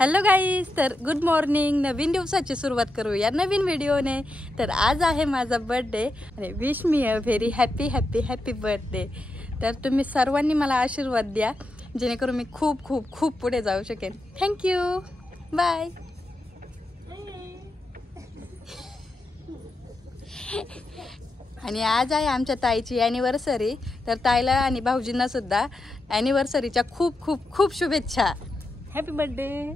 Hello guys, तर good morning. नवीन दिवसाची सुरुवात करूया नवीन व्हिडिओने. तर आज आहे माझा बर्थडे आणि wish me a very happy happy happy birthday. तर तुम्ही सर्वांनी मला आशीर्वाद द्या जेणेकरून मी खूप खूप खूप पुढे जाऊ शकेन. Thank you, bye. आणि आज आहे आमच्या ताईची ॲनिव्हर्सरी. तर ताईला आणि भाऊजींना सुद्धा ॲनिव्हर्सरीच्या खूप खूप खूप शुभेच्छा. Happy birthday.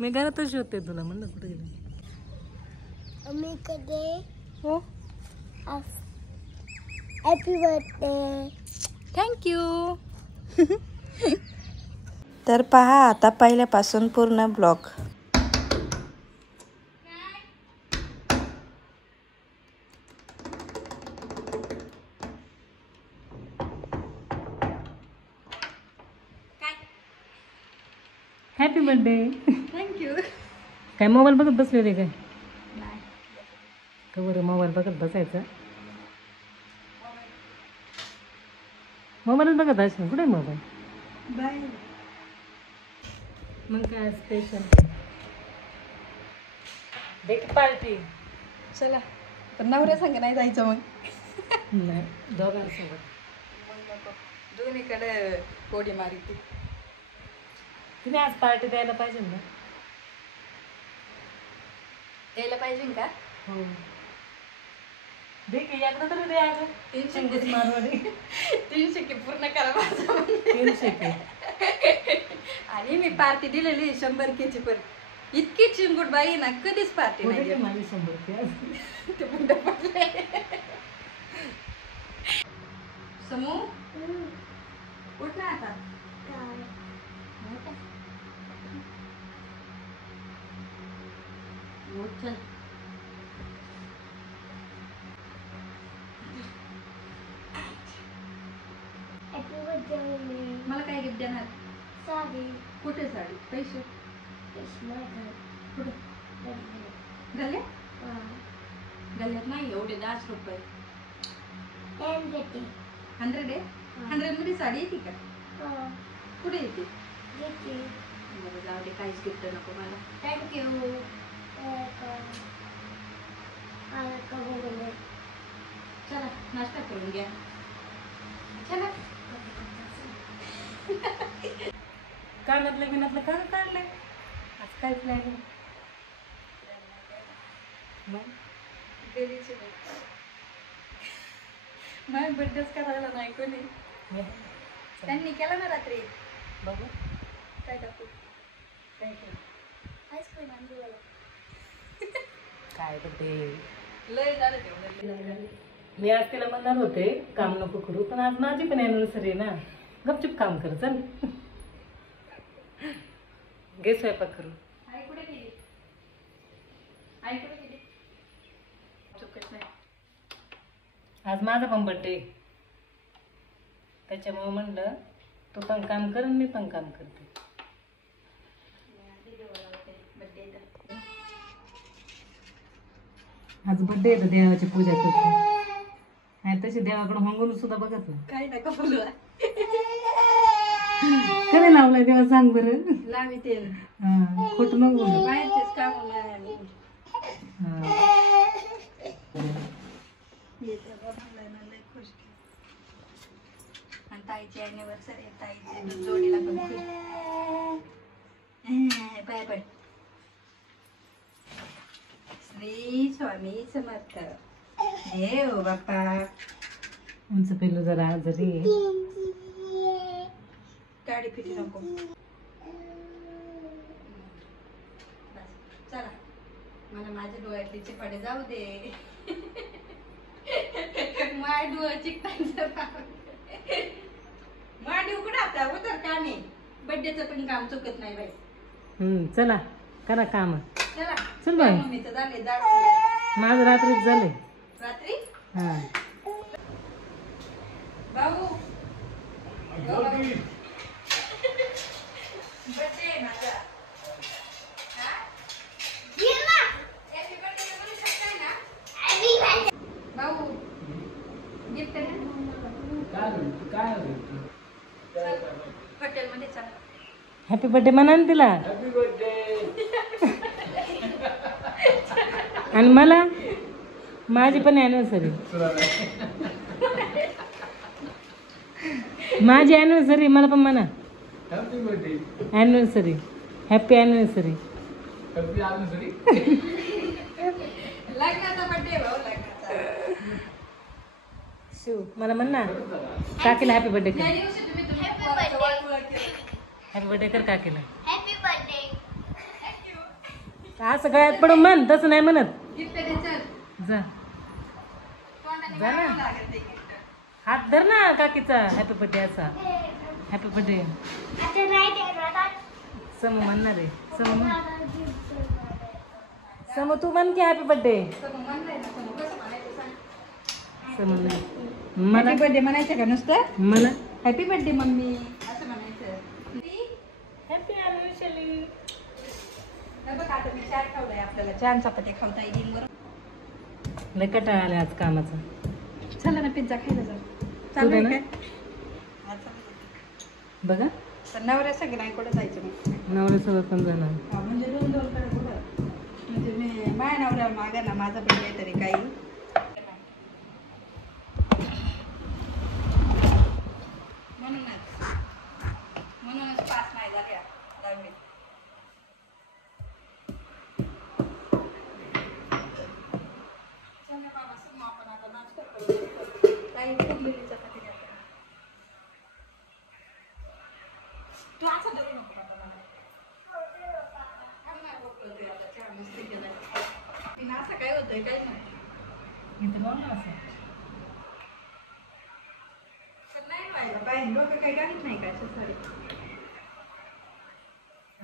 मी घरातच होते, तुला म्हणलं कुठे गेले मी कधी. हो, हॅपी बर्थडे. थँक्यू. तर पहा आता पहिल्यापासून पूर्ण ब्लॉग. Happy birthday. थँक्यू. काय मोबाईल बघत बसलेले काय? का बरं मोबाईल बघत बसायचं? मोबाईलच बघत असेल. कुठे मोबाईल? बाय. मग काय स्पेशल डेट पार्टी? चला, पण नवऱ्या संग नाही जायचं मग. नाही, दोघांसोबत. दोन्हीकडे कोडी मारी ती. तिने आज पार्टी द्यायला पाहिजे ना. द्यायला पाहिजे का? हो, दे की एकदा तरी दे. आज 300 मारवाडी. 300 की पूर्ण करा माझं. 300. आणि मी पार्टी दिलेली 100 ची, पण इतकी चिंगुट बाई ना कधीच पार्टी नाही दिली. माझी 100 ते बुंड पडले. समू उठ ना आता. उठ चल. Happy birthday mummy. मला काय गिफ्ट देणार? साडी. कुठे साडी? पैसे कुठे? गल्ल्यात? गल्ल्यात नाही एवढे 10 रुपये. 100 आहे. 100 मध्ये साडी येते का? कुठे येते? बरं जाऊ दे, काहीच गिफ्ट नको मला. थँक्यू. चला नाश्ता करून घ्या. चला. कानातलं बिनातलं का काढलंय? आज काय प्लॅन? माझ्या बर्थडेच करायला नाही कोणी. त्यांनी केला ना रात्री. बघू काय टाकू? आईस्क्रीम आणली मला. काय बर्थडे. लय झालं तेवढं. मी आज तिला म्हणणार होते काम नको करू, पण आज माझी पण ॲनिव्हर्सरी आहे ना. गपचूप काम कर चल. घे स्वयंपाक करू. आई कुठे गेली? आई कुठे गेली? चुकत नाही. आज माझा पण बर्थडे, त्याच्यामुळे म्हणलं तू पण काम कर आणि मी पण काम करते. आज बर्थडे आहे तर देवाची पूजा करते. नाही तशी देवाकडे मागून सुद्धा बघत ना. काय नका बोलू. कधी लावलाय देवा सांग बरं. लावी ते हा, खोटं नको बोलू. बाहेरचेच काम खुश. आणि ताईची ॲनिव्हर्सरी, ताईची जोडीला पण खुश. पाय पड. श्री स्वामी समर्थ. देव बाप्पा. आमचं पिल्लू जरा आजारी आहे. गाडी फिटी नको. चला, मला माझ्या डोळ्यातले चिपाडे जाऊ दे. माय डोळा चिकटायचं. माय कुठं आता उतर का नाही. बड्डेचं पण काम चुकत नाही बाई. चला करा काम. चला चल बाई. मम्मीचं झाले दाड. माझं रात्रीच झाले. रात्री हा भाऊ बर्थडे आहे माझा. भाऊ गिफ्ट आहे ना. काय हॉटेलमध्ये चला. हॅपी बर्थडे म्हणा ना तिला. आणि मला माझी पण ॲनिव्हर्सरी. माझी ॲनिव्हर्सरी मला पण म्हणा. ॲनिव्हर्सरी. Happy anniversary. लग्नाचा बर्थडे भाऊ लग्नाचा. शिव मला म्हण ना काकीला हॅपी बर्थडे कर. त्या दिवशी तुम्ही हॅपी बर्थडे कर काकीला. Happy birthday. असं गळ्यात पडून म्हण, तसं नाही म्हणत. गिफ्ट दे चल. जा तोंडाने जा ना. मागावं लागेल ते gift. हात धर ना काकीचा. हॅपी बर्थडे असा. Happy birthday. अच्छा राईट आहे. समू म्हणणार आहे. समू तू म्हण की हॅपी बर्थडे. समोर म्हणलंय ना, समोर कसं म्हणायचं सांग. समू नाही मला हॅपी बर्थडे म्हणायचं का नुसतं? मला हॅपी बर्थडे मम्मी असं म्हणायचं. Happy anniversary. हे बघ आता मी चहा ठेवलाय आपल्याला. छान चपात्या खावता येईल बरं. लय कंटाळा आला आज कामाचा. चला ना पिझ्झा खायला जाऊ. तू चालू दे आहे ना. काय? हा, चालू आहे. बघा तर नवऱ्या सगळ्या कुठं जायचं मग? नवऱ्यासोबत पण जाणार. हा, म्हणजे दोन कडे कुठं? म्हणजे मी माझ्या नवऱ्याला मागा ना माझा पण काहीतरी काही. म्हणूनच पास नाही झाल्या दहावीत. चला बाबा, समोर आपण आता नाश्ता करू. काही फुगलेली चपाती द्या. तू असं धरू नको बाबा मला. थांब ना, बोलतोय आता, चहा मस्त केलाय. तिनं असं काय होतंय काही नाही. इथं बघ ना असं. तर नाही व्हायला पाहिजे. डोकं काही घालीत नाही का असं सॉरी.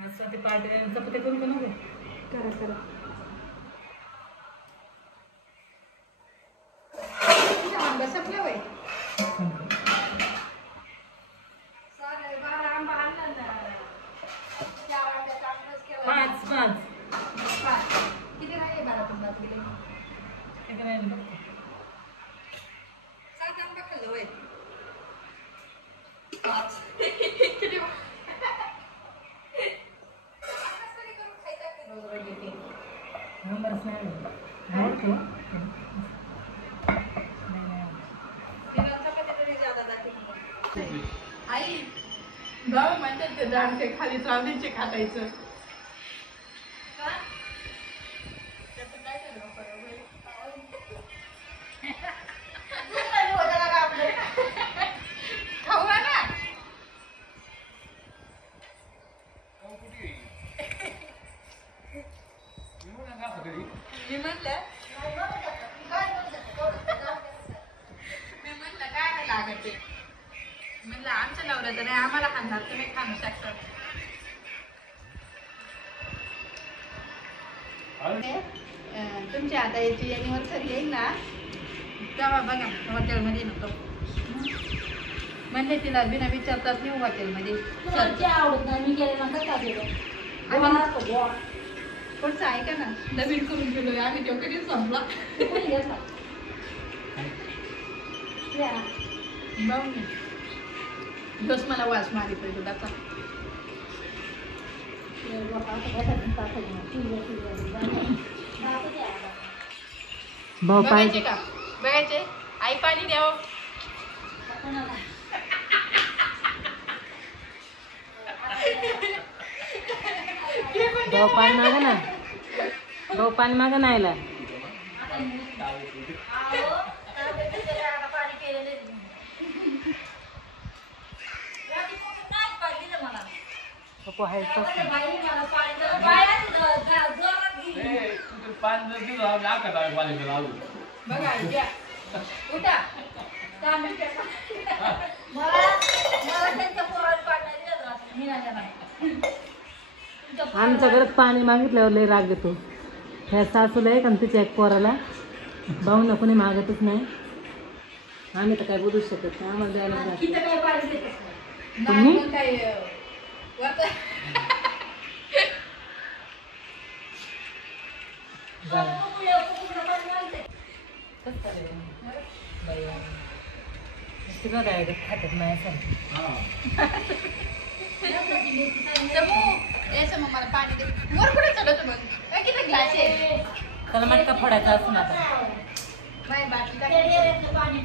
असं ते पार्टी चपाती करून का नको. करा करा. तुझा आंबा संपला होय. सॉरी, बारा आंबा आणला ना. त्या आंब्याचा आंबाच केला. 5 पाच. किती राहिले बारा पंधरा किलो? किती नाही बघ. 7 आंबा खाल्लं होय. 5. किती नंबरच नाही आले. आवडतो. आई भाऊ म्हणतात ते झाड ते खाली चावणीचे खातायचं. त्याचं काय झालं खाऊ ना. मी म्हणलं काय नाही लागत ते. म्हणलं आमच्या नवऱ्या तर नाही आम्हाला खाणार, तुम्ही खाऊ शकता. तुमच्या आता याची अॅनिव्हर्सरी येईल ना तेव्हा बघा हॉटेलमध्ये नको. म्हणले तिला बिना विचारतात नेऊ हॉटेलमध्ये. आवडत नाही मी केलं नका का पुढचं ऐका ना, नवीन करून गेलोय आम्ही. तो कधी संपला बस मला वास मारितोय दुधाचा. भाऊ बघायचे का? बघायचे. आई पाणी द्यावं. भाऊ पाणी मागा ना. भाऊ पाणी मागा ना आयला. पप्पू आहे बघा घ्या. उठा. आमच्या घरात पाणी मागितल्यावर लय राग येतो. ह्या सासूला एक आणि तिच्या एक पोराला. भाऊना कोणी मागतच नाही. आम्ही तर काय बोलू शकत नाही. आम्हाला द्यायला लागतं. नाही मग काय तुला काय खात्यात माझ्यासारखं मला पाणी दे वर कुठे चढवतो मग काय किती ग्लास आहे त्याला मटका फोडायचा असं ना आता बाय बाटली पाणी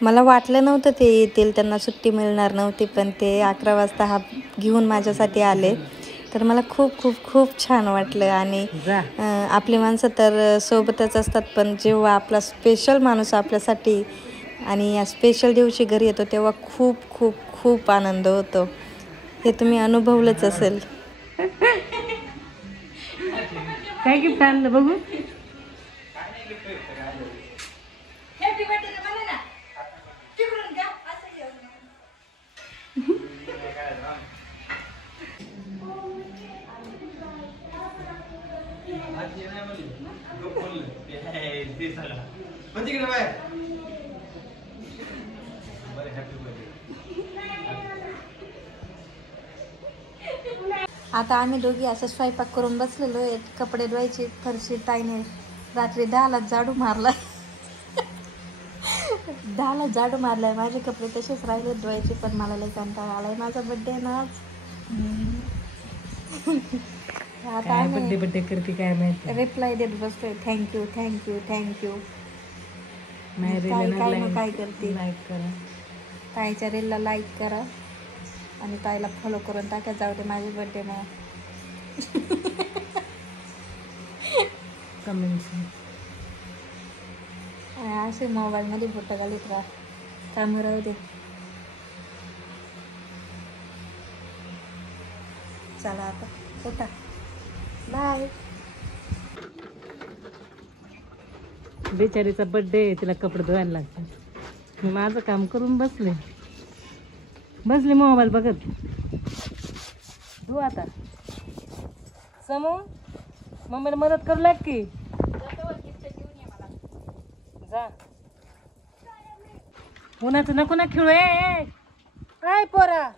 मला वाटलं नव्हतं ते येतील, त्यांना सुट्टी मिळणार नव्हती, पण ते 11 वाजता हा घेऊन माझ्यासाठी आले. तर मला खूप खूप खूप छान वाटलं. आणि आपली माणसं तर सोबतच असतात, पण जेव्हा आपला स्पेशल माणूस आपल्यासाठी आणि या स्पेशल दिवशी घरी येतो तेव्हा खूप खूप खूप आनंद होतो. हे तुम्ही अनुभवलंच असेल. काय गिफ्ट आणलं बघू. आता आम्ही दोघी असं स्वयंपाक करून बसलेलो आहे. कपडे धुवायचे, फरशी ताईने रात्री 10ला झाडू मारला. 10ला झाडू मारलाय. माझे कपडे तसेच राहिले धुवायचे, पण मला लई कंटाळा आलाय. माझा बड्डे ना आज. आता बड्डे करते काय माहिती. रिप्लाय देत बसतोय, थँक्यू थँक्यू थँक्यू. काय करते, लाईक करा, ताईच्या रीलला लाईक करा आणि ताईला फॉलो करून टाका. जाऊ दे माझे बड्डे मग कमेंट्स असे मोबाईलमध्ये फोटो घालीत राहा, कामं राहू दे. चला आता फोटा, बाय. बेचारीचा बड्डे, तिला कपडे धुवायला लागतात. मी माझं काम करून बसले मोबाईल बघत. धु आता. समू मम्मीला मदत करू लाग की. जा, उन्हाचं नको ना खेळू. काय पोरा,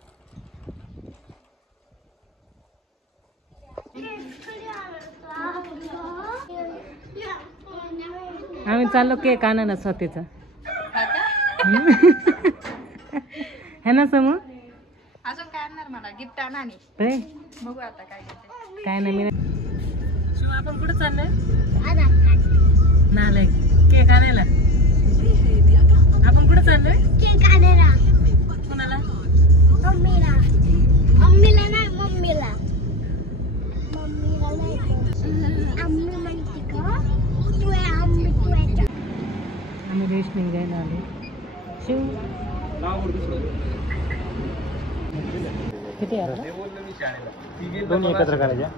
आम्ही चाललो केक आणायला स्वतःचा. है ना समू. अजून काय आणणार मला गिफ्ट आणा आणि बघू आता काय करते. काय नाही. मी शिव आपण कुठं चाललोय. नालाय केक आणायला. आपण कुठं चाललोय. केक आणायला. कोणाला. मम्मीला. मम्मीला नाही, मम्मीला. मम्मीला नाही. आम्ही म्हणते का तू आम्ही तू याच्या. आम्ही रेशनिंग घ्यायला आले. शिव किती आहे दोन्ही एकत्र करायच्या.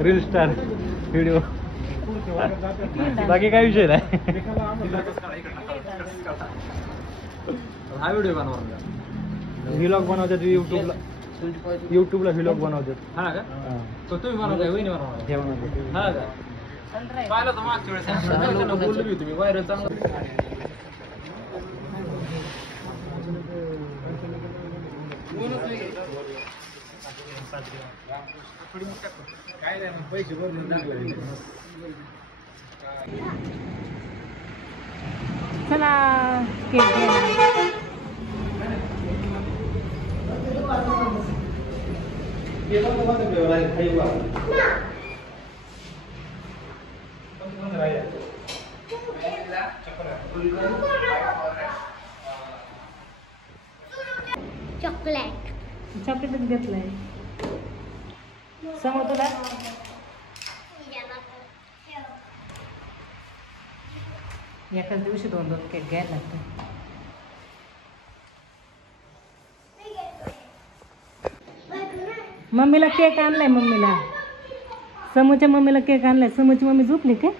Reel star video. बाकी काय विषय नाही. हा व्हिडिओ बनवला, व्लॉग बनवतात युट्यूबला व्लॉग बनवतात. हा का. तुम्ही बनवताय. वहिनी बनवणार. हा का. पाहिलं तर मागच्या वेळेस बोललो मी, तुम्ही व्हायरल चांगलं. काय नाही मग पैसे भरून टाकले. चला केक घ्यायला. चॉकलेटच घेतलंय. समोर तुला एकाच दिवशी 2-2 केक घ्यायला लागतात. मम्मीला केक आणलाय. मम्मीला, समूच्या मम्मीला केक आणलाय. समूची मम्मी झोपली काय,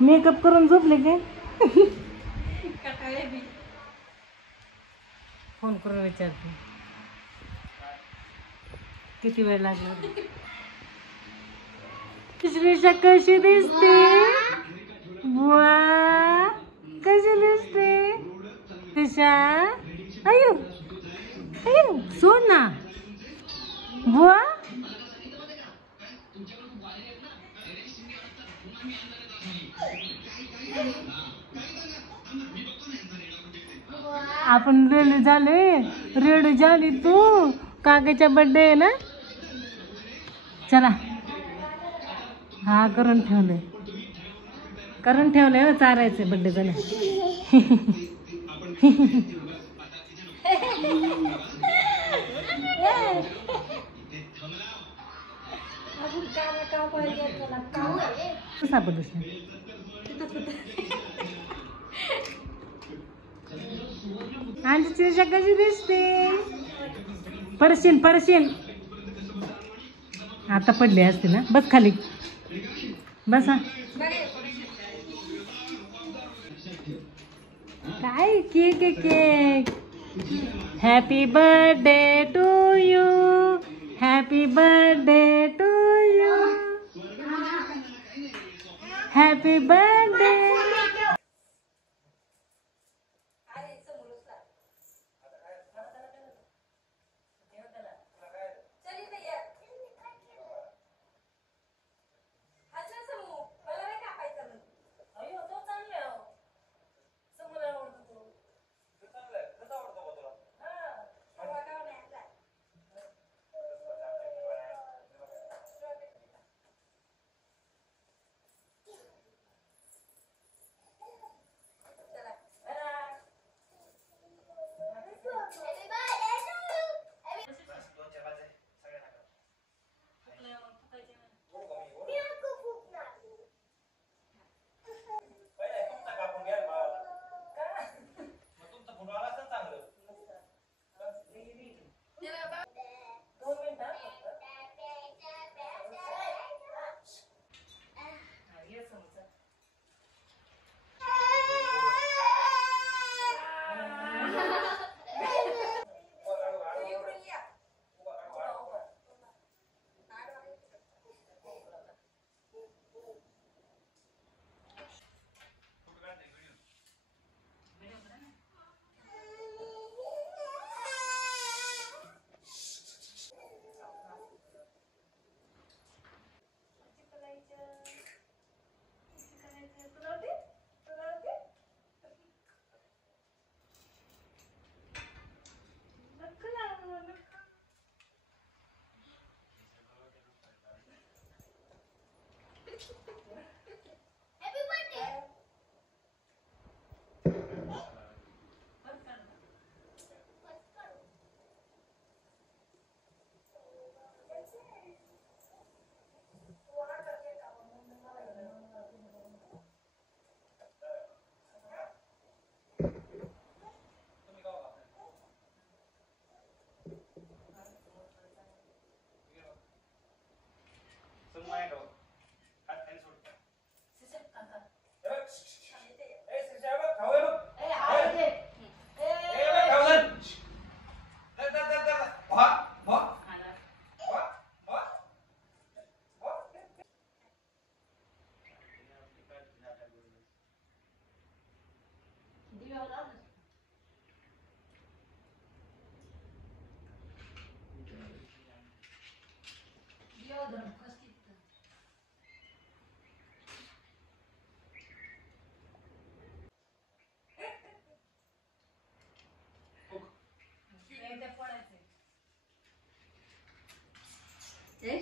मेकअप करून झोपली काय. फोन करून विचारते. किती वेळ लागला. श्रीषा कशी दिसते? वा कशी दिसते श्रीषा? अयो अयो सोड ना. वा आपण रेडी झाली तू. काकाच्या बर्थडे आहे ना. चला हा करून ठेवलंय चारायचं बर्थडे झालं. आणि श्रीषा कशी दिसते? परशील आता पडले असते ना. बस खाली बसा. काय cake. Happy birthday to you. Happy birthday to you. Happy birthday.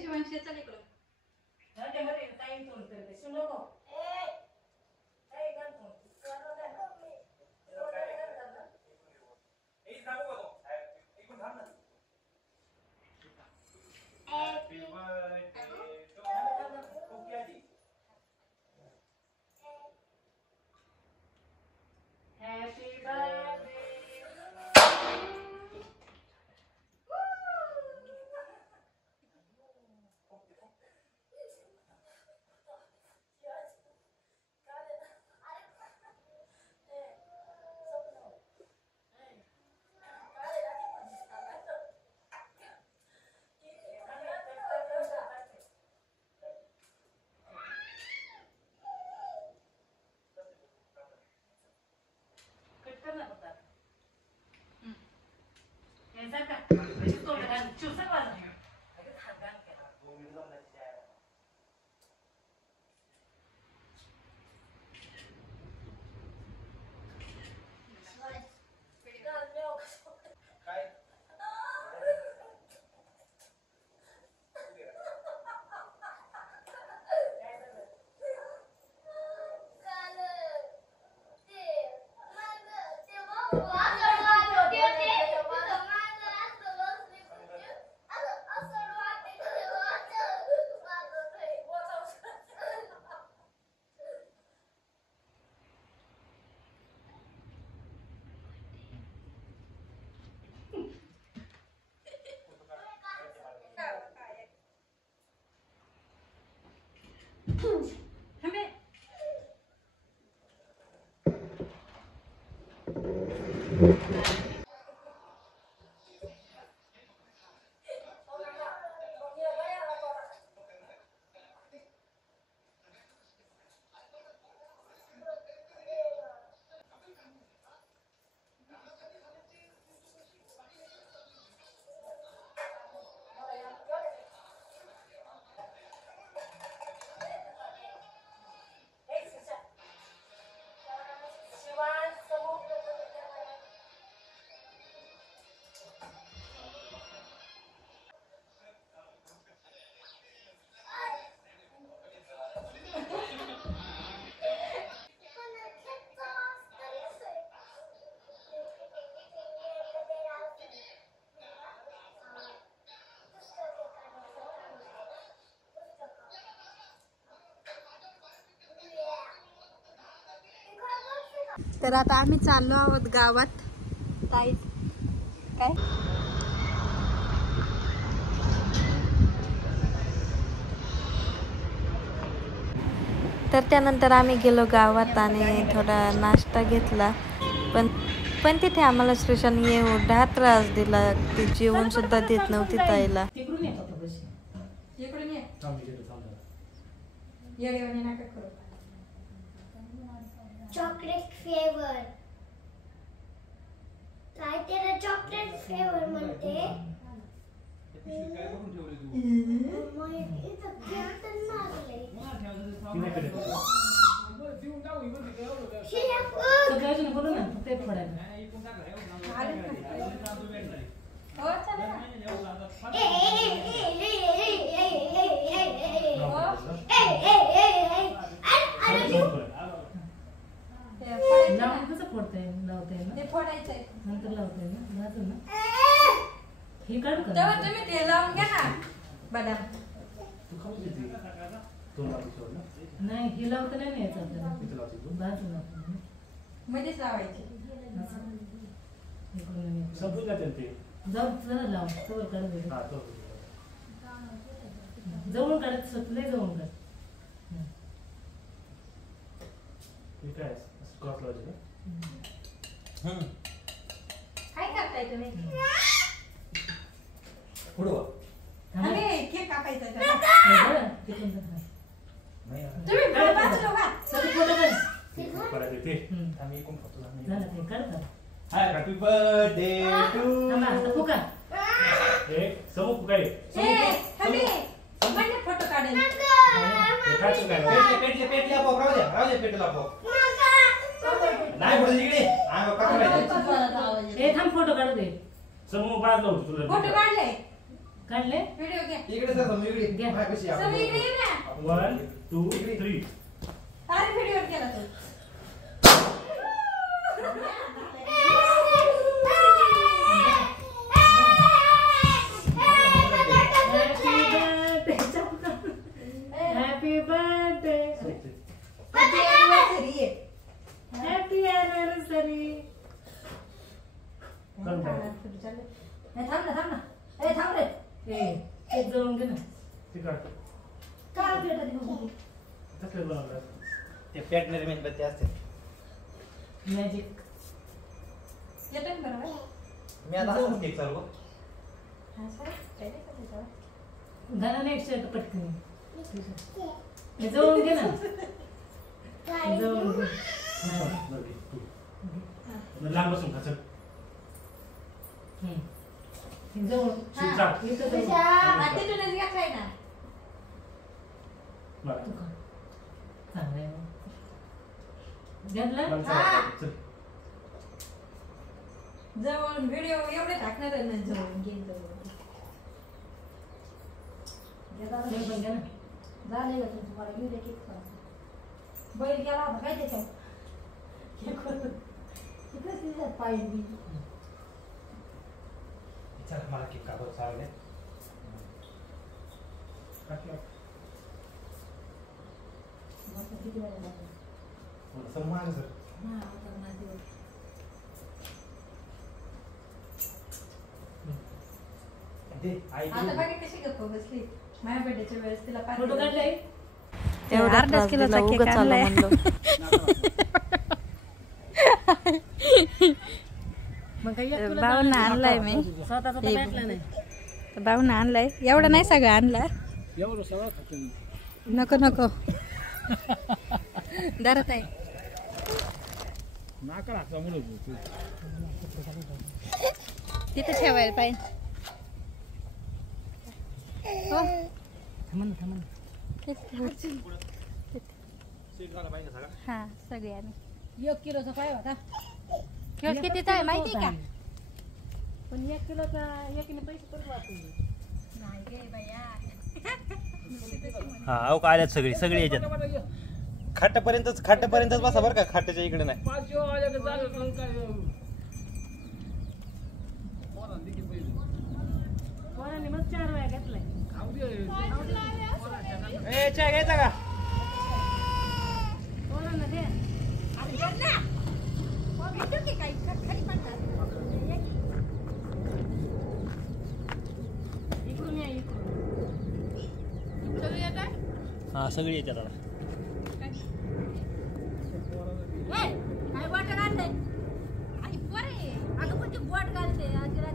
Shivanshi चल इकडं. तर आता आम्ही चाललो आहोत गावात. ताई काय तर त्यानंतर आम्ही गेलो गावात आणि थोडा नाश्ता घेतला. पण तिथे आम्हाला श्रीशाने एवढा त्रास दिला, ती जेवण सुद्धा देत नव्हती ताईला. चॉकलेट फ्लेवर काय त्याला चॉकलेट फ्लेवर म्हणते. नाही हे लावतं नाही मध्येच लावायची. जवळून काढत स्वतः जवळून काढ. काय करताय तुम्ही? केक कापायचा हॅपी बर्थडे टू फोटो काढेल. फोटो काढू दे. फोटो काढले काढले व्हिडिओ घ्या. इकडे जा तुम्ही इकडे सगळी इकडे ये ना. 1 2 3 अरे व्हिडिओ केला तू. Happy birthday happy anniversary. थांब ना. थांब रे. एक जळून घे ना. काय भेटत ते पेटणारे मेणबत्ती असते. मॅजिक येतं बरोबर. मी आता असं केक चालू घाला ना एक शर्ट पटकन. हे जळून घे ना. जळून घे. लांब बसून खाचल जवळ जवळ व्हिडिओ एवढे टाकणार नाही. जवळ घे झाले का तुम्हाला घेऊ दे केक. बैल गेला होता काय त्याच्यावर मला केक काढतो चालेल कशी गप्प बसली माझ्या बर्थडेच्या वेळेस तिला फोटो काढलाय अर्धा किलोचा केक आणलाय मग काही बावन्न आणलाय मी स्वतःचा तर भेटला नाही. बावन्न आणलाय एवढा नाही सगळं आणला नको नको धरत आहे तिथे ठेवायला पाहिजे हो हा सगळे आम्ही 1 किलोचा काय होता किलो कितीचा आहे माहिती का पण 1 किलोचा एकीने पैसे परत वाचले नाही गे बाया हा अहो काय आल्यात सगळी याच्यात खाट्यापर्यंतच बसा बरं का खाट्याच्या इकडे नाही कोणाने मग 4 वेळा घेतलाय चहा घ्यायचा का कोणाला दे इकडून या इकडून हा सगळी याच्यात आता काय बॉटल आणलंय आणि पोरे अगं पण ते बॉट घालते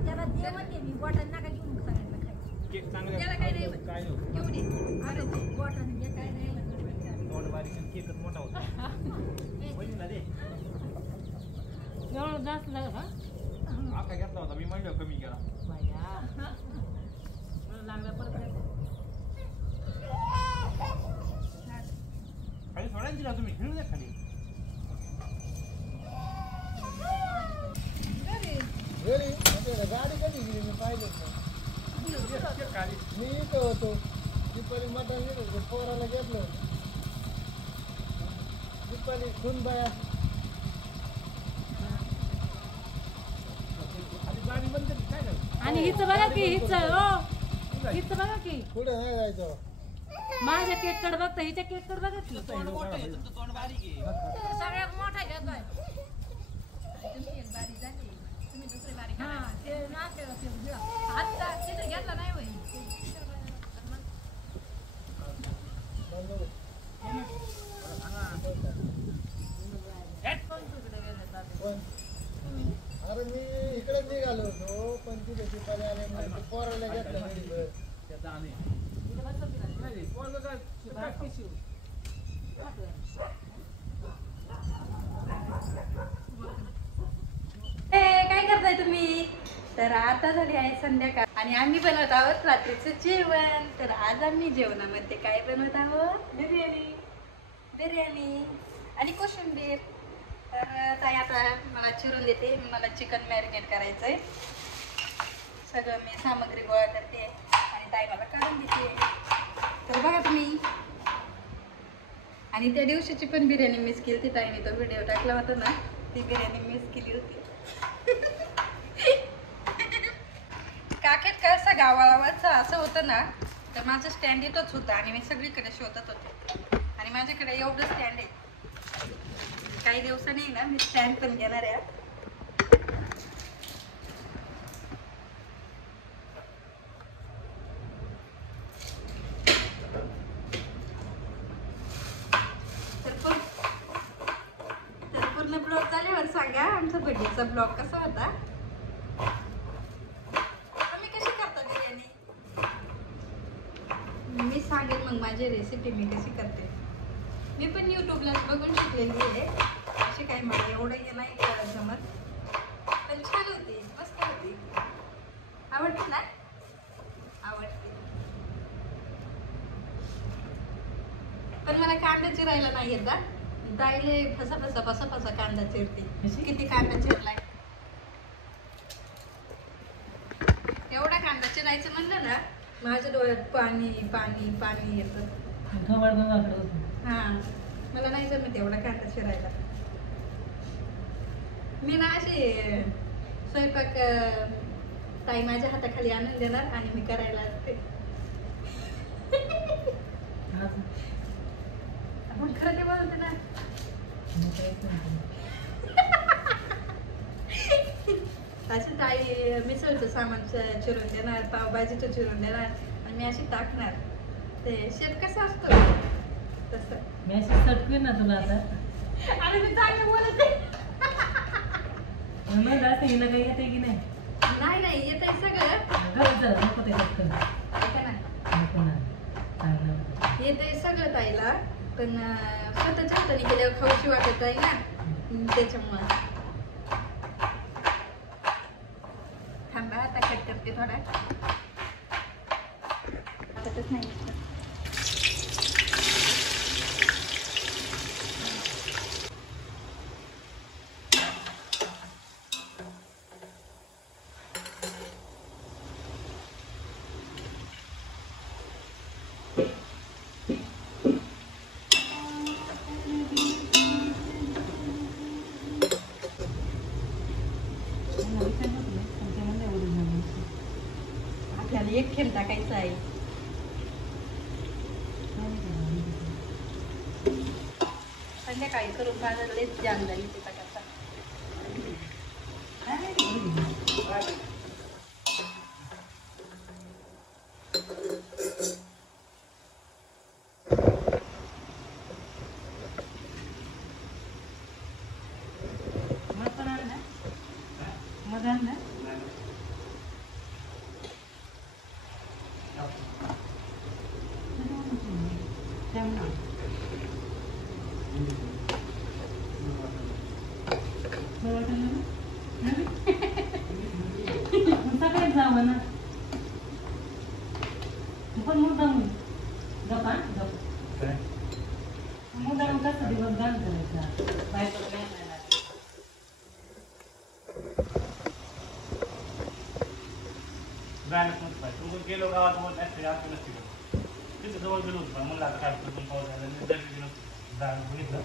त्याला दे म्हणते मी बॉटल नका घेऊन सगळ्यांना खायचं केक चांगला त्याला काय नाही काय घेऊ दे अरे ते बॉटल हे काय नाही तोंड बारीक आणि केकच मोठा होता बहिणीला दे एवढं जास्त लागत हा आका घेतला होता मी महिला कमी केला बाया मला लागला परत खाली सोडायची ना तुम्ही खेळू द्या खाली गाडी कधी गेली मी पाहिजे मी इथं होतो दीपाली मटण घेत होतो पोराला घेतलं दीपाली खून बाया आणि हिचं बघा की हिचं बघा की पुढे नाही जायचं माझ्या केक कडे बघता हिच्या केक कडे बघा की तोंड बारीक आहे सगळ्यात मोठा घेतोय तुम्ही एक बारी झाली तुम्ही दुसरी बारी करा ते ना ते आता तिथे घेतला नाही होय अरे मी इकडे निघालो होतो पण तिथे दीपाली आले म्हणून पोराला घेतलं काय करताय तुम्ही तर आता झाली आहे संध्याकाळ आणि आम्ही बनवत आहोत रात्रीचं जेवण तर आज आम्ही जेवणामध्ये काय बनवत आहोत बिर्याणी आणि कोशिंबीर तर ताई आता मला चिरून देते मला चिकन मॅरिनेट करायचंय सगळं मी सामग्री गोळा करते आणि ताई मला काढून देते तर बघा तुम्ही आणि त्या दिवशीची पण बिर्याणी मिस केली ती ताईने तो व्हिडिओ टाकला होता ना ती बिर्याणी मिस केली होती काकेत कसं गावागावाचं असं होतं ना तर माझं स्टँड इथंच होतं आणि मी सगळीकडे शोधत होते आणि माझ्याकडे एवढं स्टँड आहे काही दिवसांनी ना मी स्टँड पण घेणार आहे तर पूर्ण ब्लॉग झाल्यावर सांगा आमचा बर्थडेचा ब्लॉग कसा होता तुम्ही कशी करता बिर्याणी मी सांगेन मग माझी रेसिपी मी कशी करते मी पण यूट्यूबला बघून शिकलेली आहे अशी काही मला एवढं हे नाही जमत पण छान होती मस्त होती आवडते ना आवडते पण मला कांदा चिरायला नाही येत दाईले फसा कांदा चिरते किती कांदा चिरलाय एवढा कांदा चिरायचं म्हणलं ना माझ्या डोळ्यात पाणी पाणी पाणी येतं हा मला नाही जमत एवढा कांदा चिरायला मी ना अशी स्वयंपाक ताई माझ्या हाताखाली आणून देणार आणि मी करायला असते. आपण खरं ते बोलते ना. अशी ताई मिसळचं सामान चिरून देणार, पावभाजीचं चिरून देणार आणि मी अशी टाकणार. ते शेत कसं असतं तसं. मी अशी सटकली ना तुला आता. आणि मी चांगली बोलते. म्हणून असं हिला काही येते की नाही? नाही नाही येत आहे सगळं. गरज झालं नको ते पटकन. ऐका ना, नको ना. चांगलं. येत आहे सगळं ताईला, पण स्वतःच्या हाताने केल्यावर खाऊशी वाटत आहे ना, त्याच्यामुळं. थांबा आता कट करते थोडा. आताच नाही. आपल्याला एक खेळ टाकायचा आहे. संध्याकाळी करून बाजारलेच जाण झाली ते टाकायचा. सगळ्यात जावं ना. पण मुद्दाम गप्पा गप मुद्दाम कसं दिवस गाण करायचा बायको गेलो गावात मग ऍक्च्युली असं नसते तिथे जवळ गेलो होतो म्हणलं आता काय पण पाऊस झाला गेलो बघितलं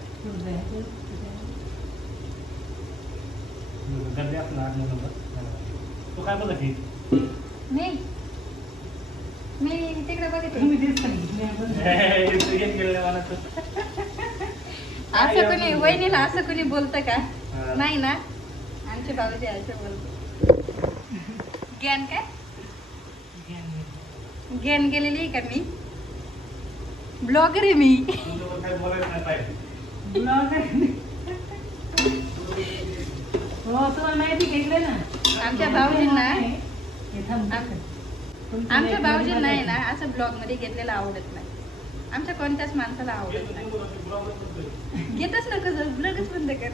गर्दी असणार 8-9 नंबर. तू काय बोलत की मी तिकडे बघितलं. तुम्ही तेच सांगितलं असं कोणी वहिनीला असं कोणी बोलतं का? नाही ना. आमचे बाबाजी असं बोलतो. ज्ञान काय ज्ञान गेलेली आहे का मी? ब्लॉगर आहे मी. ब्लॉगर हो तुम्हाला माहिती घेतलं ना. आमच्या भाऊजींना आमच्या भाऊजींना आहे ना असं ब्लॉग मध्ये घेतलेलं आवडत नाही. आमच्या कोणत्याच माणसाला आवडत नाही. घेतच नको जर ब्लॉगच बंद कर.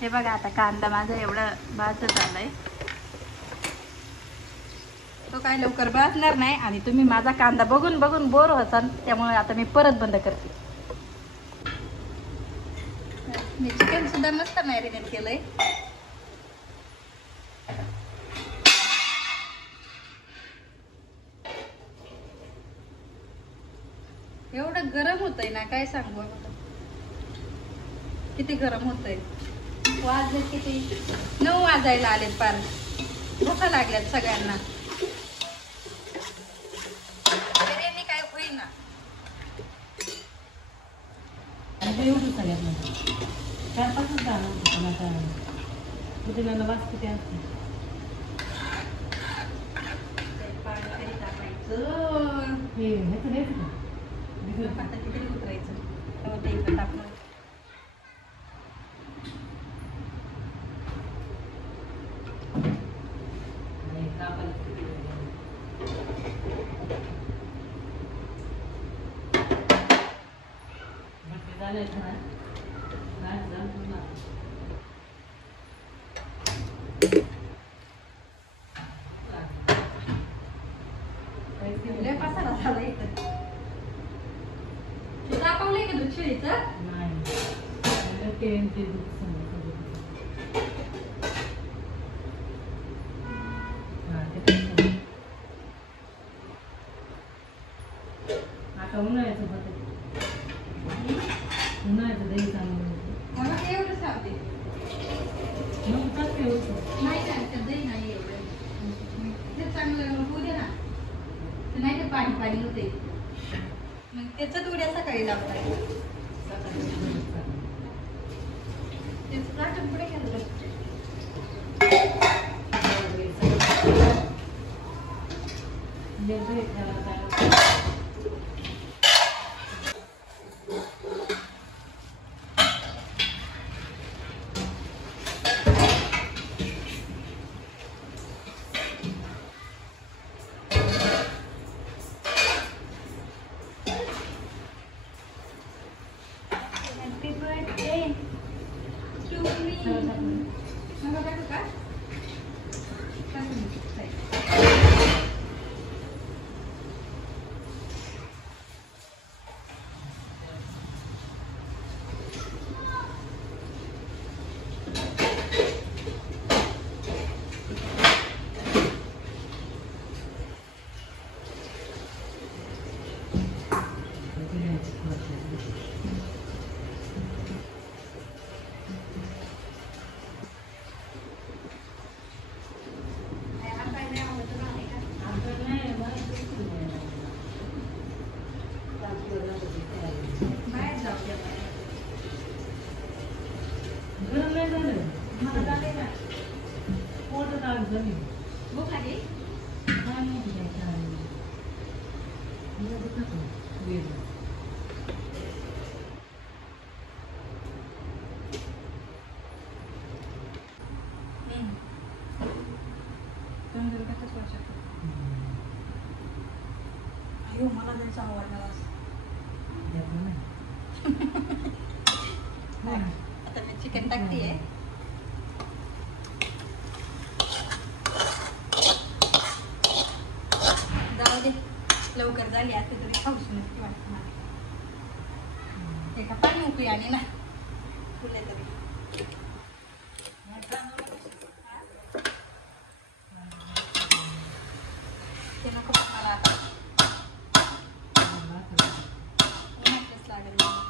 हे बघा आता कांदा माझा एवढा भाजत आलाय. तो काय लवकर भाजणार नाही आणि तुम्ही माझा कांदा बघून बघून बोर होताल. त्यामुळे आता मी परत बंद करते. मी चिकन सुद्धा मस्त मॅरिनेट केलंय. एवढं गरम होतंय ना काय सांगू. किती गरम होतंय. वाजले किती 9 वाजायला आलेत. पार भूका लागल्यात सगळ्यांना. बिर्याणी काय होईना. एवढं सगळ्यात 4-5 झालं पुदिन्याला वास किती असते. हे ह्याचं द्यायचं का? आता किती उतरायचं ते इकडं टाकून. दाखवलंय का दूध शेळीचं? आता आता उन्हाळ्याचं होतं उन्हाळ्याचं दही चांगलं होतं. मला ते एवढं सांगते मग कसं होतं नाही का दही नाही एवढं ते चांगलं होऊ दे ना ते नाही ते पाणी पाणी होते मग त्याच्यात उद्या सकाळी लागतात त्याचं लाटून पुढे घ्यायला लागतं Happy birthday to me. Mama kamu kan? Kamu say. बाहेर जाऊया गरम नाही झालं मला झालंय का पोटात आग झाली भूक लागली काय माहिती काय काय मला दुखत वेळ तंदूर कसं करू शकतो अयो मला जायचं आवडणार आता मी चिकन टाकते जाऊ दे लवकर झाली असते तरी खाऊशी नसती वाटत मला एका पाणी उकळी आणि ना फुले तरी ते नको पण मला आता उन्हातच लागेल मला.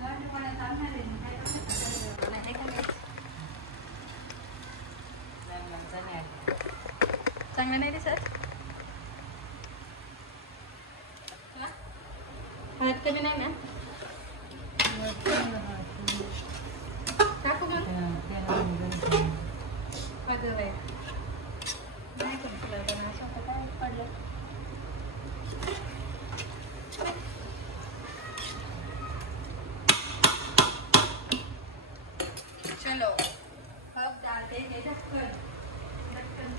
जाऊ दे, मला चालणार आहे. काय करायचं? नाही करायचं. चांगलं नाही दिसत हात कमी नाही ना टाकू मग पदर आहे नाही कमी तुला पण असं होतं काय पडलं चलो अब डालते हैं ढक्कन ढक्कन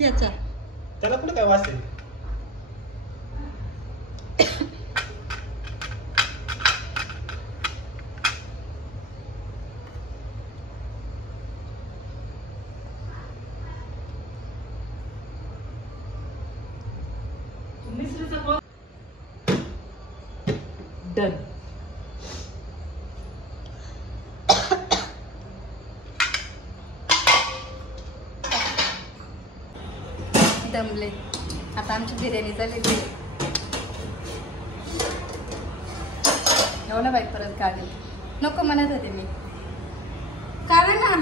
याचा त्याला कुठं काय वाचेल मिश्रीचा डन दमले आता आमची बिर्याणी झालेली आहे एवढा बाईक परत काढेल नको म्हणत होते मी काढा ना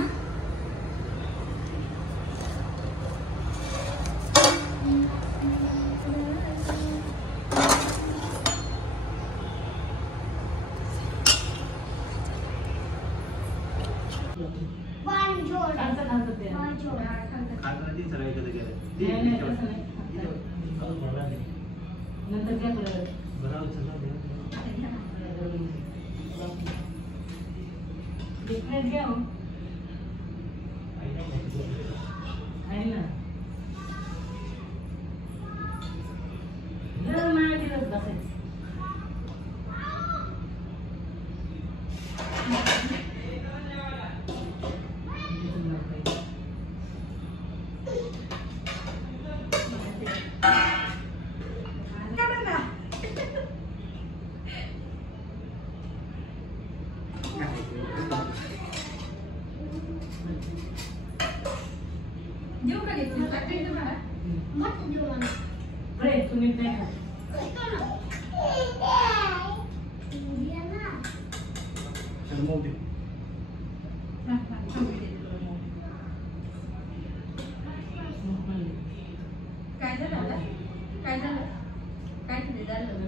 Bonjour. Bonjour. नंतर काय प्लेट घ्या आहे ना माझ्या दिवस बसायचं मत देऊ मला. अरे तुम्ही नाही खात. उद्या ना. काय झालं आता? काय झालं? काय झालं?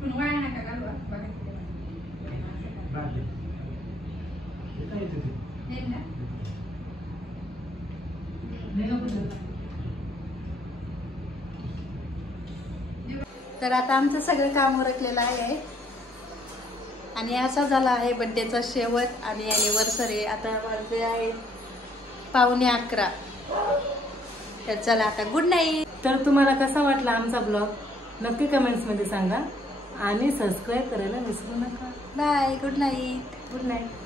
पण वाया नका घालू बघा. नाही ना? तर आता आमचं सगळं काम उरकलेलं आहे आणि असा झाला आहे बड्डेचा शेवट आणि ॲनिव्हर्सरी. आता वाजले आहे 11:15. तर चला आता गुड नाईट. तर तुम्हाला कसा वाटला आमचा ब्लॉग नक्की कमेंट्समध्ये सांगा आणि सबस्क्राईब करायला विसरू नका. Bye. Good night. Good night.